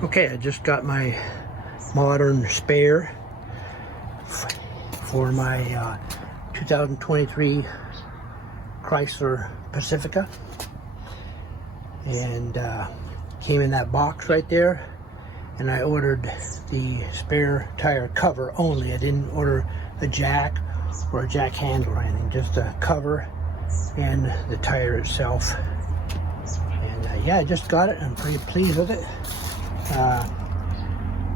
Okay, I just got my modern spare for my 2023 Chrysler Pacifica, and came in that box right there. And I ordered the spare tire cover only. I didn't order a jack or a jack handle or anything, just a cover and the tire itself. And yeah, I just got it. I'm pretty pleased with it.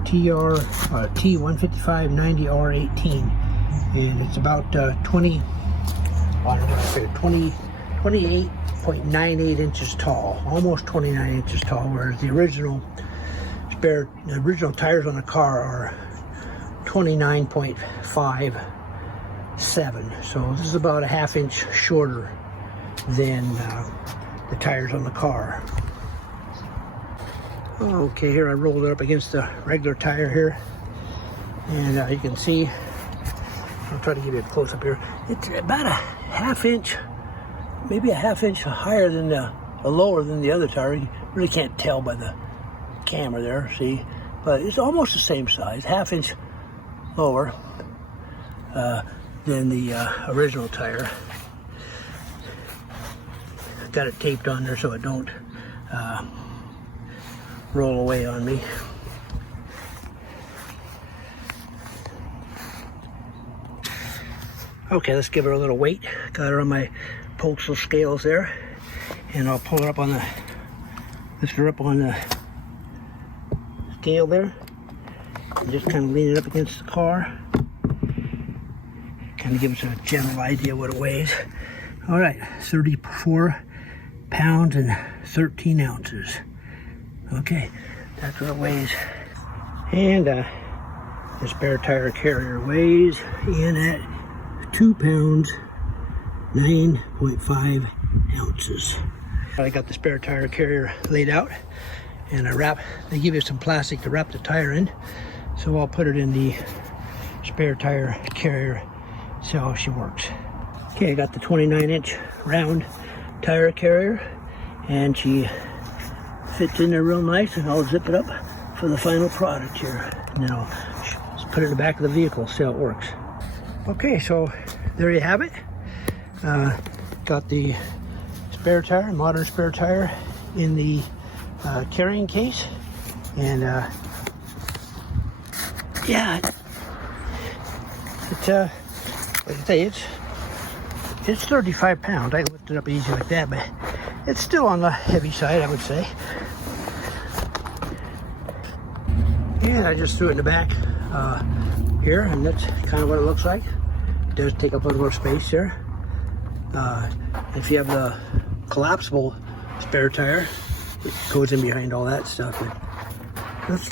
T15590R18, and it's about 28.98 inches tall, almost 29 inches tall, whereas the original tires on the car are 29.57. So this is about a half inch shorter than the tires on the car. Okay, here I rolled it up against the regular tire here, and you can see, I'll try to give you a close up here, it's about a half inch, maybe a half inch higher than lower than the other tire. You really can't tell by the camera there, see, but it's almost the same size, half inch lower than the original tire. Got it taped on there so it don't roll away on me. Okay, let's give her a little weight. Got her on my postal scales there, and I'll pull her up on the, lift her up on the scale there, and just kind of lean it up against the car. Kind of give us a general idea what it weighs. All right, 34 pounds and 13 ounces. Okay, that's what it weighs. And the spare tire carrier weighs in at 2 pounds, 9.5 ounces. I got the spare tire carrier laid out, and they give you some plastic to wrap the tire in. So I'll put it in the spare tire carrier, see how she works. Okay, I got the 29-inch round tire carrier, and she fits in there real nice, and I'll zip it up for the final product here. And then I'll just put it in the back of the vehicle, see how it works. Okay, so there you have it. Got the spare tire, modern spare tire, in the carrying case, and yeah, it's like I say, it's 35 pounds. I lift it up easy like that, but it's still on the heavy side, I would say. And I just threw it in the back here, and that's kind of what it looks like. It does take up a little more space there. If you have the collapsible spare tire, it goes in behind all that stuff. But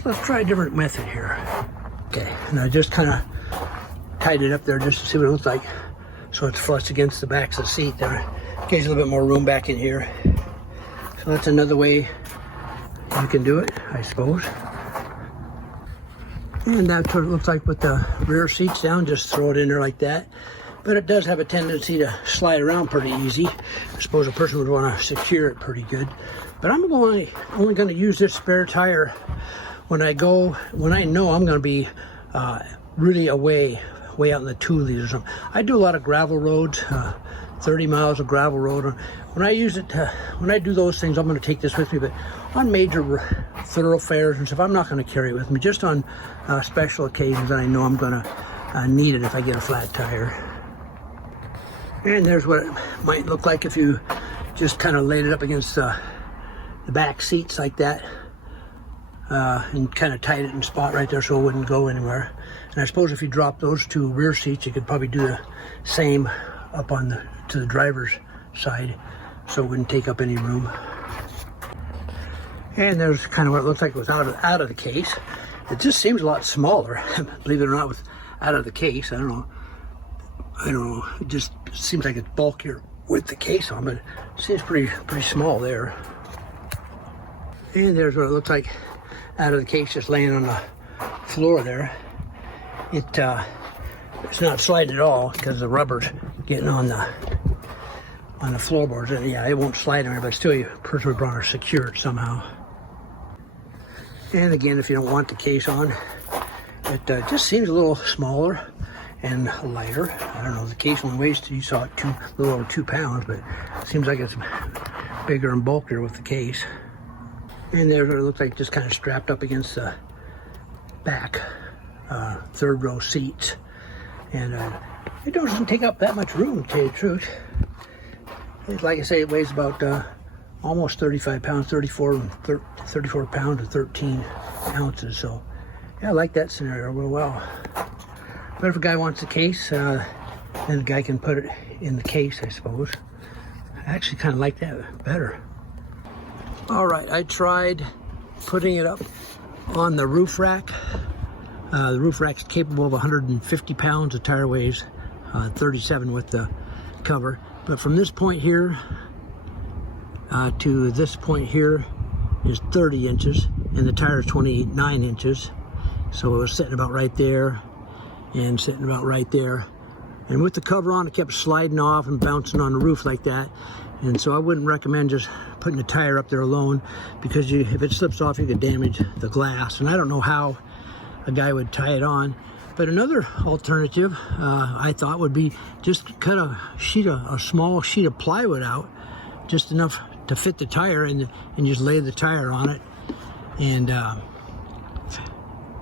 let's try a different method here. Okay, and I just kind of tied it up there just to see what it looks like. So it's flush against the backs of the seat there. Gives you a little bit more room back in here. So that's another way you can do it, I suppose. And that's what it looks like with the rear seats down. Just throw it in there like that. But it does have a tendency to slide around pretty easy. I suppose a person would want to secure it pretty good. But I'm only going to use this spare tire when I know I'm going to be really way out in the Tules or something. I do a lot of gravel roads, 30 miles of gravel road. When I use it, when I do those things, I'm going to take this with me. But on major thoroughfares and stuff, I'm not going to carry it with me. Just on special occasions that I know I'm going to need it if I get a flat tire. And there's what it might look like if you just kind of laid it up against the back seats like that, and kind of tied it in spot right there so it wouldn't go anywhere. And I suppose if you drop those two rear seats, you could probably do the same up to the driver's side, so it wouldn't take up any room. And there's kind of what it looks like without out of the case. It just seems a lot smaller, believe it or not, with out of the case. I don't know. It just seems like it's bulkier with the case on, but it seems pretty small there. And there's what it looks like out of the case, just laying on the floor there. It's not sliding at all because the rubber's getting on the floorboards. And yeah, it won't slide anywhere, but still, you personally want to secure it somehow. And again, if you don't want the case on, it just seems a little smaller and lighter. I don't know, the case only weighs, you saw it, a little over 2 pounds, but it seems like it's bigger and bulkier with the case. And there it looks like just kind of strapped up against the back third row seats. And it doesn't take up that much room, to tell you the truth. Like I say, it weighs about almost 35 pounds, 34 pounds or 13 ounces. So yeah, I like that scenario real well. But if a guy wants a case, then the guy can put it in the case, I suppose. I actually kind of like that better. All right, I tried putting it up on the roof rack. The roof rack's capable of 150 pounds. The tire weighs 37 with the cover. But from this point here to this point here is 30 inches, and the tire is 29 inches. So it was sitting about right there, and sitting about right there. And with the cover on, it kept sliding off and bouncing on the roof like that. And so I wouldn't recommend just putting the tire up there alone, because if it slips off, you could damage the glass. And I don't know how a guy would tie it on. But another alternative, I thought, would be just cut a small sheet of plywood out, just enough to fit the tire, and just lay the tire on it, and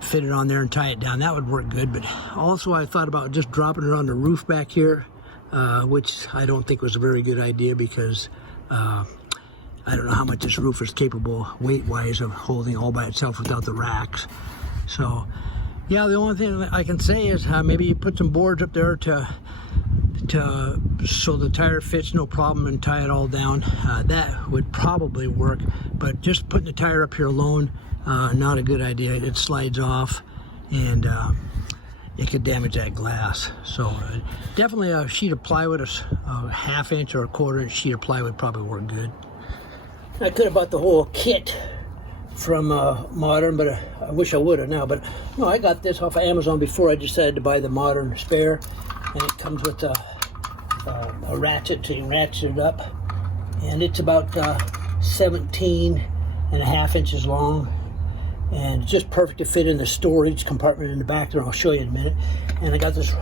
fit it on there and tie it down. That would work good. But also I thought about just dropping it on the roof back here, which I don't think was a very good idea, because I don't know how much this roof is capable weight-wise of holding all by itself without the racks. So yeah, the only thing I can say is maybe you put some boards up there so the tire fits no problem, and tie it all down. That would probably work. But just putting the tire up here alone, not a good idea. It slides off, and it could damage that glass. So definitely a sheet of plywood, a half inch or a quarter inch sheet of plywood probably work good. I could have bought the whole kit from Modern, but I wish I would have now. But no, I got this off of Amazon before I decided to buy the Modern spare, and it comes with a ratchet, so you can ratchet it up, and it's about 17.5 inches long, and just perfect to fit in the storage compartment in the back there. I'll show you in a minute. And I got this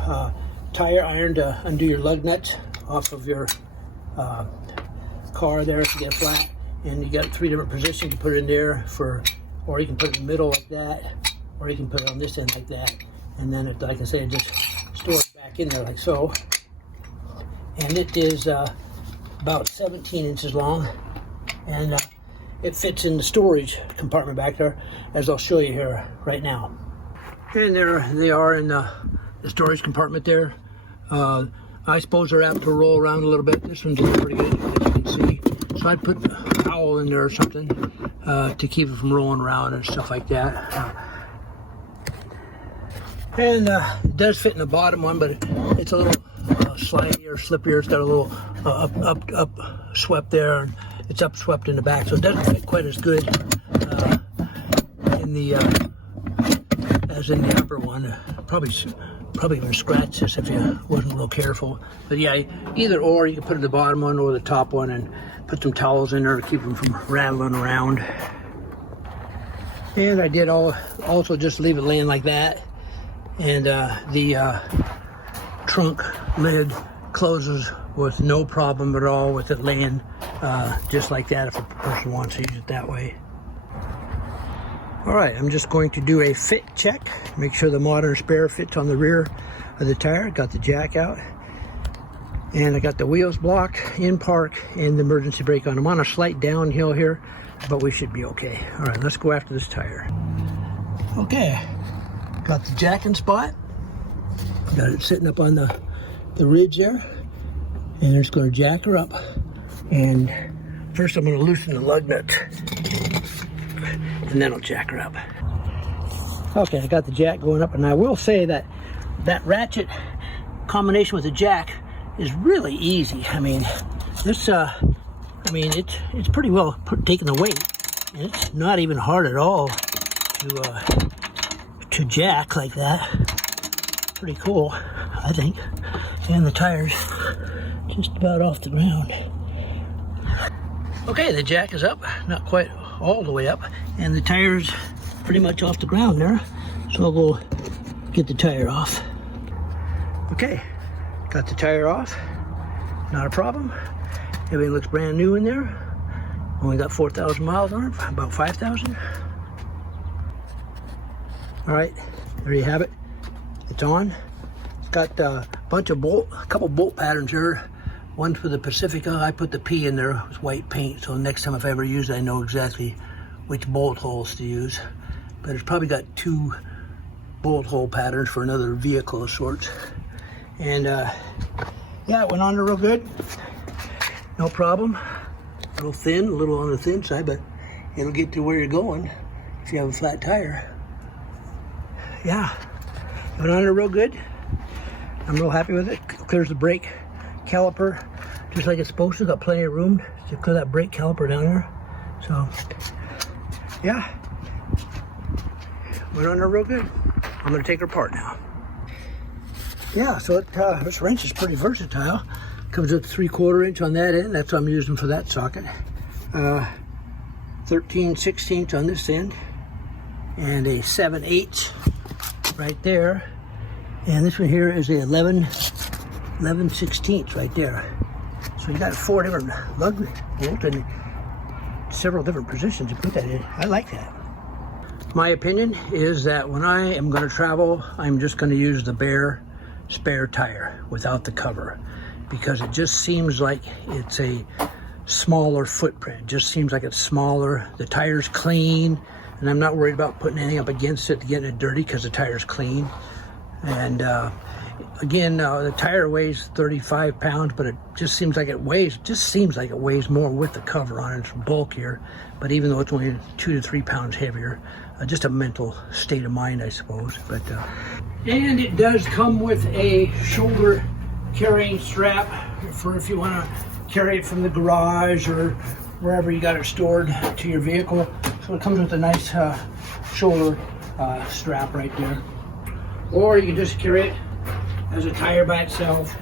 tire iron to undo your lug nuts off of your car there to get flat. And you got 3 different positions. You put it in there or you can put it in the middle like that, or you can put it on this end like that. And then it, like I say, it just stores back in there like so. And it is about 17 inches long, and it fits in the storage compartment back there, as I'll show you here right now. And there they are in the storage compartment there. I suppose they're apt to roll around a little bit. This one's looking pretty good, as you can see. So I'd put a towel in there or something to keep it from rolling around and stuff like that. And it does fit in the bottom one, but it's a little slidey or slippier. It's got a little up swept there, and it's up swept in the back, so it doesn't fit quite as good in the as in the upper one. Probably even scratch this if you wasn't real careful. But yeah, either or, you can put it in the bottom one or the top one, and put some towels in there to keep them from rattling around. And I did also just leave it laying like that, and the trunk lid closes with no problem at all with it laying just like that if a person wants to use it that way. All right, I'm just going to do a fit check, make sure the Modern spare fits on the rear of the tire. Got the jack out, and I got the wheels blocked in park and the emergency brake on. I'm on a slight downhill here, but we should be okay. All right, let's go after this tire. Okay, got the jack in spot. Got it sitting up on the ridge there, and I'm just going to jack her up. And first I'm going to loosen the lug nuts, and then I'll jack her up. Okay, I got the jack going up, and I will say that ratchet combination with the jack is really easy. I mean, this it's pretty well taking the weight, and it's not even hard at all to jack like that. Pretty cool, I think. And the tire's just about off the ground. Okay, the jack is up, not quite all the way up, and the tires pretty much off the ground there. So I'll go get the tire off. Okay, got the tire off. Not a problem. Everything looks brand new in there. Only got 4,000 miles on it, about 5,000. All right, there you have it. It's on. It's got a couple bolt patterns here. One for the Pacifica. I put the P in there with white paint, so next time if I ever use it, I know exactly which bolt holes to use. But it's probably got 2 bolt hole patterns for another vehicle of sorts. And yeah, it went on there real good. No problem. A little thin, a little on the thin side, but it'll get to where you're going if you have a flat tire. Yeah, it went on there real good. I'm real happy with it. Clears the brake caliper just like it's supposed to. Got plenty of room to clear that brake caliper down there. So, yeah, went on there real good. I'm gonna take her apart now. Yeah, so this wrench is pretty versatile. Comes with a 3/4 inch on that end. That's what I'm using for that socket. 13/16 on this end, and a 7/8 right there. And this one here is a 11/16 right there. So you got 4 different lug bolts and several different positions to put that in. I like that. My opinion is that when I am going to travel, I'm just going to use the bare spare tire without the cover, because it just seems like it's a smaller footprint. It just seems like it's smaller. The tire's clean, and I'm not worried about putting anything up against it to get it dirty because the tire's clean. And again, the tire weighs 35 pounds, but it just seems like it weighs more with the cover on it. It's bulkier, but even though it's only 2 to 3 pounds heavier, just a mental state of mind, I suppose. But and it does come with a shoulder carrying strap for if you want to carry it from the garage or wherever you got it stored to your vehicle. So it comes with a nice shoulder strap right there. Or you can just carry it as a tire by itself.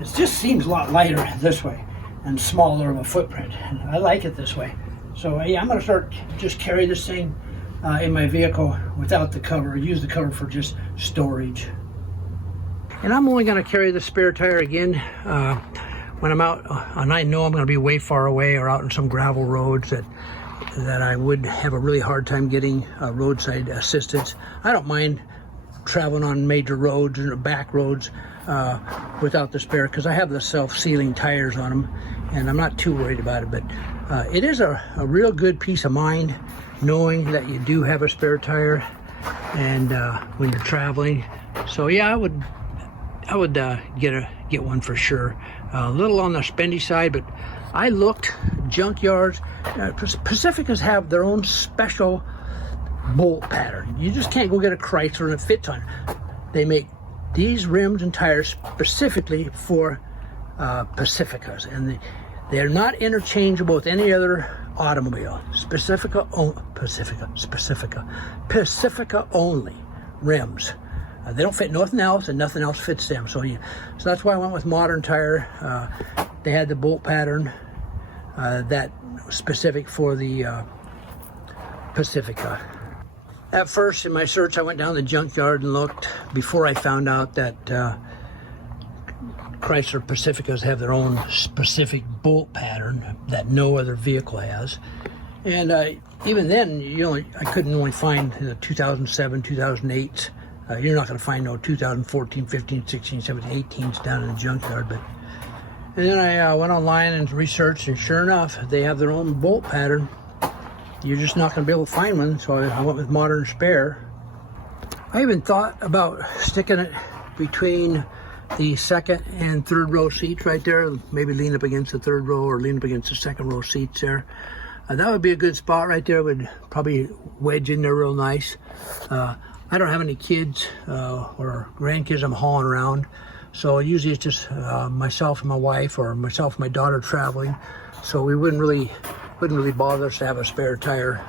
It just seems a lot lighter this way and smaller of a footprint. And I like it this way. So yeah, I'm going to start just carry this thing in my vehicle without the cover. Use the cover for just storage. And I'm only going to carry the spare tire again when I'm out, and I know I'm going to be way far away or out in some gravel roads that I would have a really hard time getting roadside assistance. I don't mind traveling on major roads and back roads without the spare, because I have the self-sealing tires on them, and I'm not too worried about it. But it is a real good peace of mind knowing that you do have a spare tire and when you're traveling. So yeah, I would get one for sure. A little on the spendy side, but I looked junkyards. Pacificas have their own special bolt pattern. You just can't go get a Chrysler and it fits on. They make these rims and tires specifically for Pacificas, and they're not interchangeable with any other automobile. Pacifica only rims. They don't fit nothing else, and nothing else fits them. So that's why I went with modern tire. They had the bolt pattern that specific for the Pacifica. At first, in my search, I went down the junkyard and looked before I found out that Chrysler Pacificas have their own specific bolt pattern that no other vehicle has. And even then, I couldn't only find the 2007, 2008. You're not going to find no 2014, 15, 16, 17, 18s down in the junkyard. And then I went online and researched, and sure enough, they have their own bolt pattern. You're just not going to be able to find one, so I went with modern spare. I even thought about sticking it between the second and third row seats right there, maybe lean up against the third row or lean up against the second row seats there. That would be a good spot right there. Would probably wedge in there real nice. I don't have any kids or grandkids I'm hauling around, so usually it's just myself and my wife, or myself and my daughter traveling. So we wouldn't really bother us to have a spare tire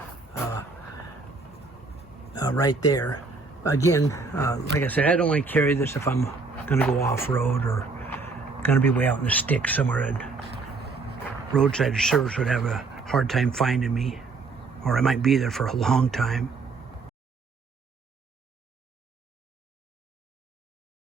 right there. Again, like I said, I'd only carry this if I'm going to go off-road or going to be way out in the sticks somewhere, and roadside service would have a hard time finding me, or I might be there for a long time.